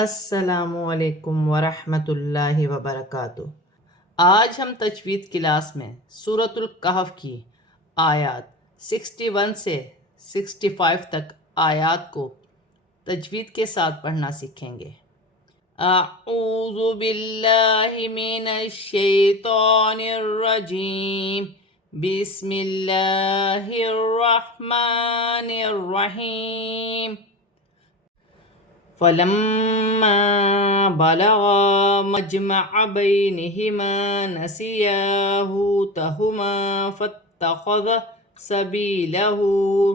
السلام علیکم ورحمۃ اللہ وبرکاتہ۔ آج ہم تجوید کلاس میں سورۃ الکہف کی آیات 61 سے 65 تک آیات کو تجوید کے ساتھ پڑھنا سیکھیں گے۔ اعوذ باللہ من الشیطان الرجیم، بسم اللہ الرحمن الرحیم۔ فلما بلغا مجمع بينهما نسيا حوتهما فاتخذ سبيله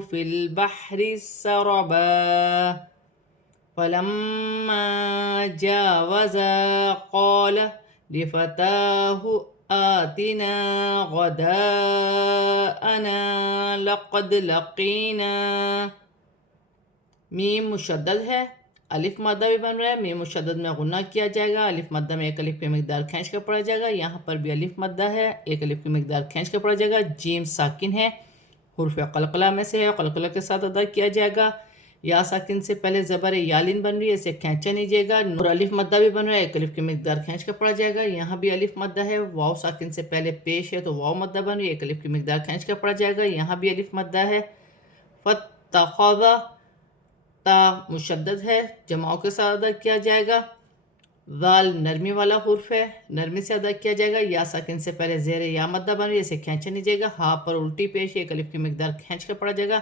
في البحر سربا فلما جاوزا قال لفتاه آتنا غداءنا لقد لقينا۔ میم مشدد ہے، الف مادہ بھی بن رہا ہے، میم مشدد میں غنہ کیا جائے گا، الف مادہ میں ایک الف کی مقدار کھینچ کر پڑھا جائے گا، یہاں پر بھی الف مادہ ہے، ایک الف کی مقدار کھینچ کر پڑھا جائے گا۔ جیم ساکن ہے، حرف قلقلہ میں سے ہے، قلقلہ کے ساتھ ادا کیا جائے گا۔ یا ساکن سے پہلے زبر یالین بن رہی ہے، اسے کھینچا نہیں جائے گا۔ اور الف مادہ بھی بن رہا ہے، ایک الف کی مقدار کھینچ کر پڑھا جائے گا، یہاں بھی الف مادہ ہے۔ واو ساکن سے پہلے پیش ہے تو واو مادہ بن رہی ہے، ایک الف کی مقدار کھینچ کر پڑھا جائے گا، یہاں بھی الف مادہ ہے۔ فاتخذ، تا مشدد ہے، جماؤں کے ساتھ ادا کیا جائے گا۔ ذال نرمی والا حرف ہے، نرمی سے ادا کیا جائے گا۔ یا ساکن سے پہلے زیر یا مدہ بن رہی ہے، اسے کھینچا نہیں جائے گا، ہاں پر الٹی پیش ہے، ایک الف کی مقدار کھینچ کر پڑھا جائے گا۔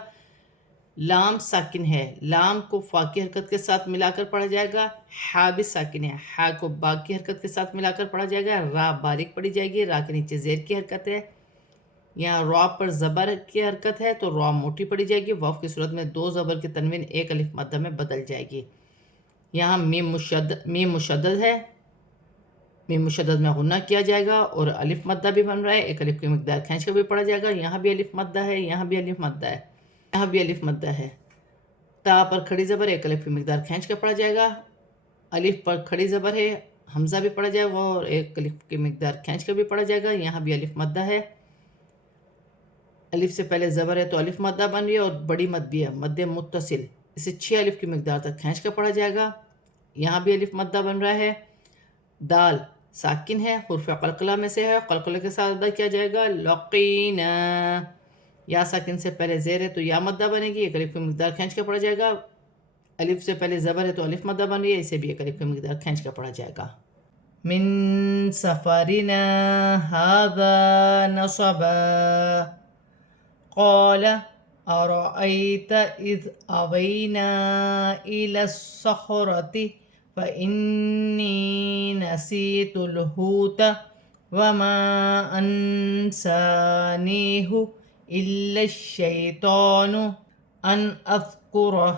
لام ساکن ہے، لام کو فا کی حرکت کے ساتھ ملا کر پڑھا جائے گا۔ ہا بھی ساکن ہے، ہا کو با کی حرکت کے ساتھ ملا کر پڑھا جائے گا۔ را باریک پڑھی جائے گی، را کے نیچے زیر کی حرکت ہے۔ یہاں را پر زبر کی حرکت ہے تو را موٹی پڑھی جائے گی، واو کی صورت میں دو زبر کی تنوین ایک الف مدہ میں بدل جائے گی۔ یہاں میم مشدد ہے، میم مشدد میں غنہ کیا جائے گا اور الف مدہ بھی بن رہا ہے، ایک الف کی مقدار کھینچ کر بھی پڑھا جائے گا، یہاں بھی الف مدہ ہے، یہاں بھی الف مدہ ہے، یہاں بھی الف مدہ ہے۔ تا پر کھڑی زبر، ایک الف کی مقدار کھینچ کر پڑھا جائے گا۔ الف پر کھڑی زبر ہے، حمزہ بھی پڑھا جائے گا اور ایک الف کی مقدار کھینچ کر بھی پڑھا جائے گا، یہاں بھی الف مدہ ہے۔ الف سے پہلے زبر ہے تو الف مدہ بن رہی ہے اور بڑی مد بھی ہے، مد متصل، اسے 6 الف کی مقدار تک کھینچ کر پڑھا جائے گا، یہاں بھی الف مدہ بن رہا ہے۔ دال ساکن ہے، حرف قلقلہ میں سے ہے، قلقلہ کے ساتھ ادا کیا جائے گا۔ لقینا، یا ساکن سے پہلے زیر ہے تو یا مدہ بنے گی، ایک الف کی مقدار کھینچ کر پڑھا جائے گا۔ الف سے پہلے زبر ہے تو الف مدہ بن رہی ہے، اسے بھی ایک الف کی مقدار کھینچ کر پڑھا جائے گا۔ من سفرنا هذا نصبا قال أرأيت إذ أوينا إلى الصخرة فإني نسيت الحوت وما أنسانيه إلا الشيطان أن أذكره۔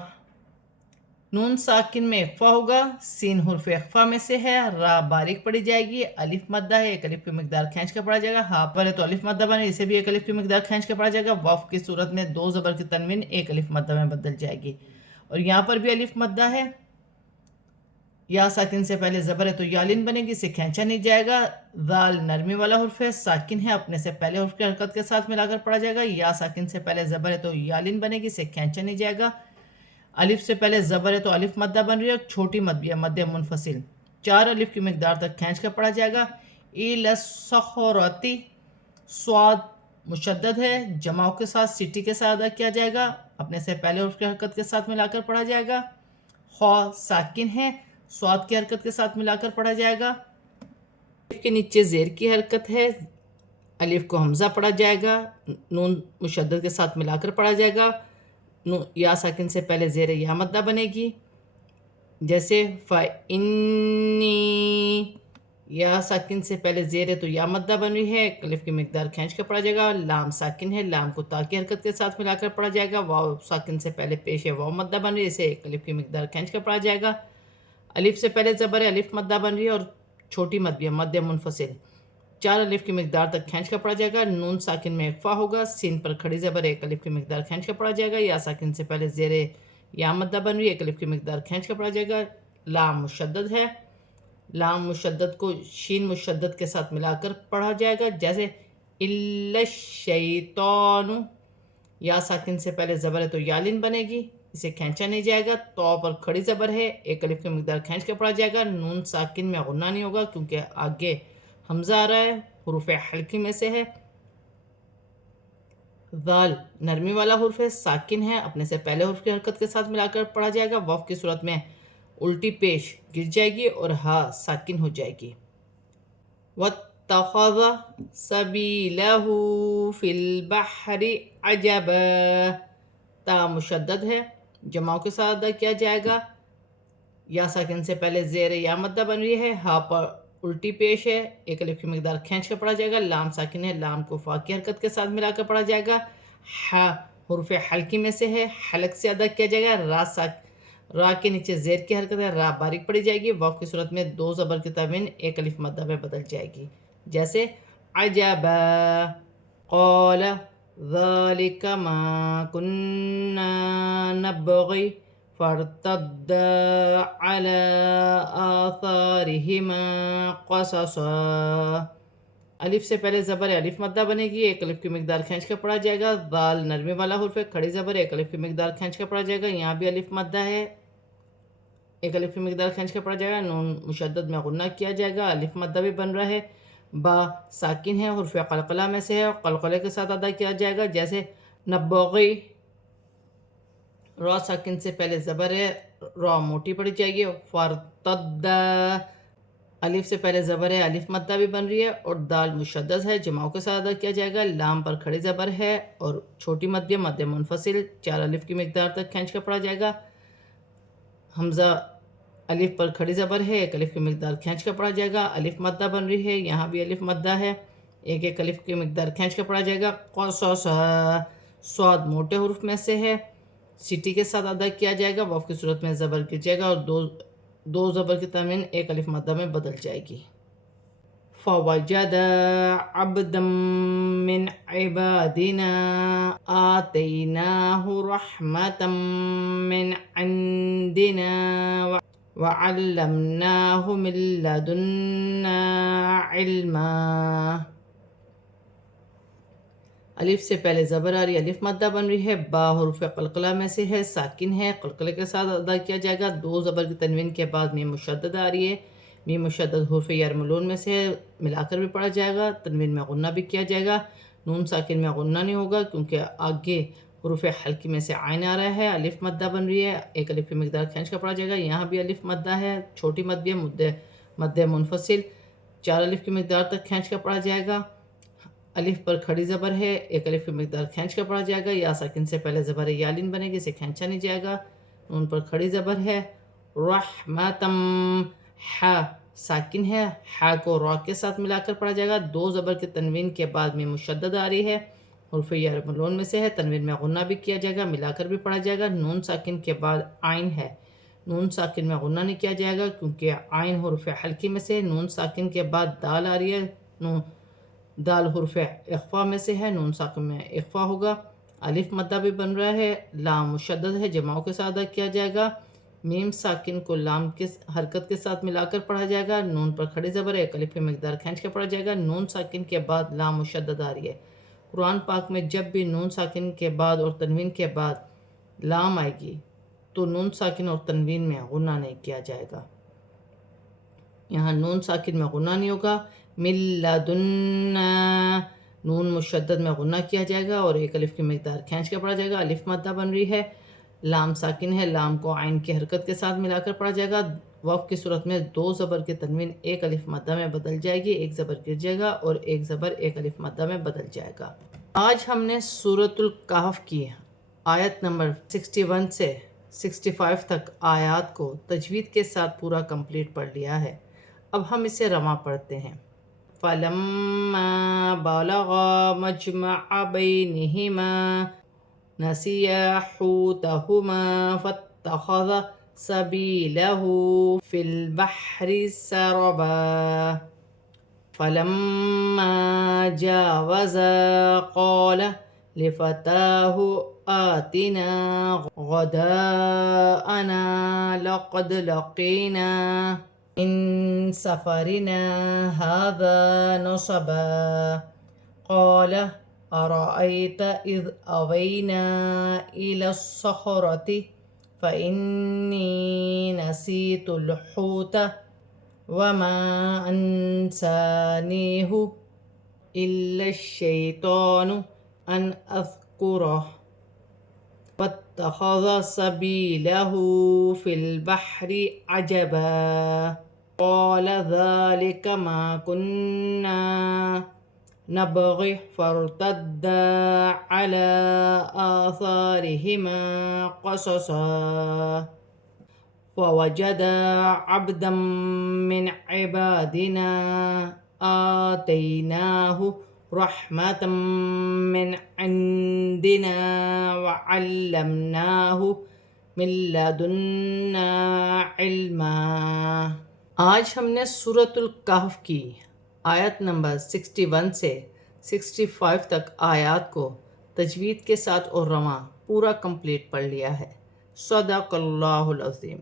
نون ساکن میں اخفا ہوگا، سین حرف اخفا میں سے ہے، را باریک پڑھی جائے گی، الف مدہ ہے، ایک الف کی مقدار کھینچ کر پڑھا جائے گا، ہاں پر ہے تو الف مدہ بنے، اسے بھی ایک الف کی مقدار کھینچ کر پڑھا جائے گا، واف کی صورت میں دو زبر کی تنوین ایک الف مدہ میں بدل جائے گی، اور یہاں پر بھی الف مدہ ہے۔ یا ساکن سے پہلے زبر ہے تو یالین بنے گی، اسے کھینچا نہیں جائے گا۔ ذال نرمی والا حرف ہے، ساکن ہے، اپنے سے پہلے حرف کی حرکت کے ساتھ ملا کر پڑھا جائے گا، یا ساکن سے پہلے زبر ہے تو یالین بنے گی، اسے کھینچا نہیں جائے گا۔ الف سے پہلے زبر ہے تو الف مدہ بن رہی ہے، چھوٹی مد بھی ہے، مد منفصل، 4 الف کی مقدار تک کھینچ کر پڑھا جائے گا۔ الصخرتی، سواد مشدد ہے، جماؤں کے ساتھ سٹی کے ساتھ ادا کیا جائے گا، اپنے سے پہلے حرف کی حرکت کے ساتھ ملا کر پڑھا جائے گا۔ خا ساکن ہے، سواد کی حرکت کے ساتھ ملا کر پڑھا جائے گا۔ الف کے نیچے زیر کی حرکت ہے، الف کو حمزہ پڑھا جائے گا، نون مشدد کے ساتھ ملا کر پڑھا جائے گا، یا ساکن سے پہلے زیر یا مدہ بنے گی، جیسے فَإِنِّي، یا ساکن سے پہلے زیر ہے تو یا مدہ بن رہی ہے، ایک الف کی مقدار کھینچ کر پڑھا جائے گا۔ لام ساکن ہے، لام کو تا کی حرکت کے ساتھ ملا کر پڑھا جائے گا، واو ساکن سے پہلے پیش ہے، واو مدہ بن رہی ہے، اسے ایک الف کی مقدار کھینچ کر پڑھا جائے گا۔ الف سے پہلے زبر ہے، الف مدہ بن رہی ہے اور چھوٹی مد بھی ہے، مد منفصل، 4 الف کی مقدار تک کھینچ کر پڑھا جائے گا۔ نون ساکن میں اخفا ہوگا، سین پر کھڑی زبر ایک الف کی مقدار کھینچ کر پڑھا جائے گا، یا ساکن سے پہلے زیر یا مدہ بن رہی ہے، ایک الف کی مقدار کھینچ کر پڑھا جائے گا۔ لام مشدد ہے، لام مشدد کو شین مشدد کے ساتھ ملا کر پڑھا جائے گا، جیسے الا الشیطان، یا ساکن سے پہلے زبر ہے تو یالین بنے گی، اسے کھینچا نہیں جائے گا. تو پر کھڑی زبر ہے, ایک الف کی مقدار کھینچ کے پڑھا جائے گا. نون ساکن میں غنہ نہیں ہوگا کیونکہ آگے حمزہ آ رہا ہے, حروف حلقی میں سے ہے. ذال نرمی والا حرف ہے, ساکن ہے, اپنے سے پہلے حرف کی حرکت کے ساتھ ملا کر پڑھا جائے گا. وقف کی صورت میں الٹی پیش گر جائے گی اور ہا ساکن ہو جائے گی. واتخذ سبیلہ فی البحر عجبا, تا مشدد ہے, جماؤں کے ساتھ ادا کیا جائے گا. یا ساکن سے پہلے زیر یا مدہ بن رہی ہے, ہا پر الٹی پیش ہے, ایک الف کی مقدار کھینچ کر پڑھا جائے گا. لام ساکن ہے, لام کو فا کی حرکت کے ساتھ ملا کر پڑھا جائے گا. ہا حروف حلقی میں سے ہے, حلق سے ادا کیا جائے گا. را کے نیچے زیر کی حرکت ہے, را باریک پڑھی جائے گی. وقف کی صورت میں دو زبر کی تنوین ایک الف مدہ میں بدل جائے گی, جیسے عجبا. قال ذلك ما كنا نبغي فارتدا على آثارهما قصصا. الف سے پہلے زبر الف مدہ بنے گی, ایک الف کی مقدار کھینچ کر پڑھا جائے گا. ذال نرمی والا حرف ہے, کھڑی زبر, ایک الف کی مقدار کھینچ کر پڑھا جائے گا. یہاں بھی الف مدہ ہے, ایک الف کی مقدار کھینچ کر پڑھا جائے گا. نون مشدد میں غنہ کیا جائے گا, الف مدہ بھی بن رہا ہے. با ساکن ہے, حرف قلقلہ میں سے ہے, قلقلے کے ساتھ ادا کیا جائے گا, جیسے نبغی. را ساکن سے پہلے زبر ہے, را موٹی پڑی جائے گی. فارتدا الف سے پہلے زبر ہے, الف مدہ بھی بن رہی ہے, اور دال مشدد ہے, جماؤں کے ساتھ ادا کیا جائے گا. لام پر کھڑی زبر ہے اور چھوٹی مدہ مد منفصل, چار الف کی مقدار تک کھینچ کر پڑھا جائے گا. حمزہ الف پر کھڑی زبر ہے, ایک الف کی مقدار کھینچ کر پڑھا جائے گا. الف مدہ بن رہی ہے, یہاں بھی الف مدہ ہے, ایک ایک الف کی مقدار کھینچ کر پڑھا جائے گا. قصصا صاد موٹے حروف میں سے ہے, سیٹی کے ساتھ ادا کیا جائے گا. وقف کی صورت میں زبر گر جائے گا اور دو زبر کی تنوین ایک الف مدہ میں بدل جائے گی. فوجد عبدا من عبادنا آتیناہ رحمتا من عندنا وعلمناہ من لدنا علما. الف سے پہلے زبر آ رہی, الف مدہ بن رہی ہے. با حروف قلقلہ میں سے ہے, ساکن ہے, قلقلے کے ساتھ ادا کیا جائے گا. دو زبر کی تنوین کے بعد میم مشدد آ رہی ہے, میم مشدد حروف یرملون میں سے ہے, ملا کر بھی پڑھا جائے گا. تنوین میں غنہ بھی کیا جائے گا. نون ساکن میں غنہ نہیں ہوگا کیونکہ آگے حروف حلقی میں سے عین آ رہا ہے. الف مدہ بن رہی ہے, ایک الف کی مقدار کھینچ کر پڑھا جائے گا. یہاں بھی الف مدہ ہے, چھوٹی مد منفصل, چار الف کی مقدار تک کھینچ کر پڑھا جائے گا. الف پر کھڑی زبر ہے, ایک الف کی مقدار کھینچ کر پڑھا جائے گا. یا ساکن سے پہلے زبر یالین بنے گی, اسے کھینچا نہیں جائے گا. نون پر کھڑی زبر ہے. رحمتم, ہا ساکن ہے, ہا کو را کے ساتھ ملا کر پڑھا جائے گا. دو زبر کی تنوین کے بعد میں مشدد آ رہی ہے, حرف یرملون میں سے ہے, تنوین میں غنہ بھی کیا جائے گا, ملا کر بھی پڑھا جائے گا. نون ساکن کے بعد عین ہے, نون ساکن میں غنہ نہیں کیا جائے گا کیونکہ عین حرف حلقی میں سے. نون ساکن کے بعد دال آ رہی ہے, دال حرف اخفا میں سے ہے, نون ساکن میں اخفا ہوگا. الف مدہ بھی بن رہا ہے, لام مشدد ہے, جماؤں کے ساتھ ادا کیا جائے گا. میم ساکن کو لام کے حرکت کے ساتھ ملا کر پڑھا جائے گا. نون پر کھڑی زبر ہے, ایک الف کی مقدار کھینچ کے پڑھا جائے گا. نون ساکن کے بعد لام مشدد آ رہی ہے. قرآن پاک میں جب بھی نون ساکن کے بعد اور تنوین کے بعد لام آئے گی تو نون ساکن اور تنوین میں غنہ نہیں کیا جائے گا. یہاں نون ساکن میں غنہ نہیں ہوگا. من لدنا, نون مشدد میں غنہ کیا جائے گا اور ایک الف کی مقدار کھینچ کے پڑھا جائے گا. الف مدہ بن رہی ہے, لام ساکن ہے, لام کو عین کی حرکت کے ساتھ ملا کر پڑھا جائے گا. وقف کی صورت میں دو زبر کی تنوین ایک الف مدہ میں بدل جائے گی, ایک زبر گر جائے گا اور ایک زبر ایک الف مدہ میں بدل جائے گا. آج ہم نے سورۃ الکہف کی آیت نمبر 61 سے 65 تک آیات کو تجوید کے ساتھ پورا کمپلیٹ پڑھ لیا ہے. اب ہم اسے رواں پڑھتے ہیں. فَلَمَّا بَلَغَا مَجْمَعَ بَيْنِهِمَا نَسِيَا حُوتَهُمَا فَاتَّخَذَ سَبِيلَهُ فِي الْبَحْرِ سَرَبًا. فَلَمَّا جَاوَزَا قَالَ لِفَتَاهُ آتِنَا غَدَاءَنَا لَقَدْ لَقِينَا مِن سَفَرِنَا هَذَا نَصَبًا. قَالَ أَرَأَيْتَ إِذْ أَوَيْنَا إِلَى الصَّخْرَةِ فإني نسيت الحوت وما أنسانيه إلا الشيطان أن أذكره واتخذ سبيله في البحر عجبا قال ذلك ما كنا نبغي فارتدا على آثارهما قصصا فوجدا عبدا من عبادنا آتيناه رحمة من عندنا وعلمناه من لدنا علما۔ آج ہم نے سورۃ الکہف کی آیت نمبر 61 سے 65 تک آیات کو تجوید کے ساتھ اور رواں پورا کمپلیٹ پڑھ لیا ہے۔ صدق اللہ العظیم۔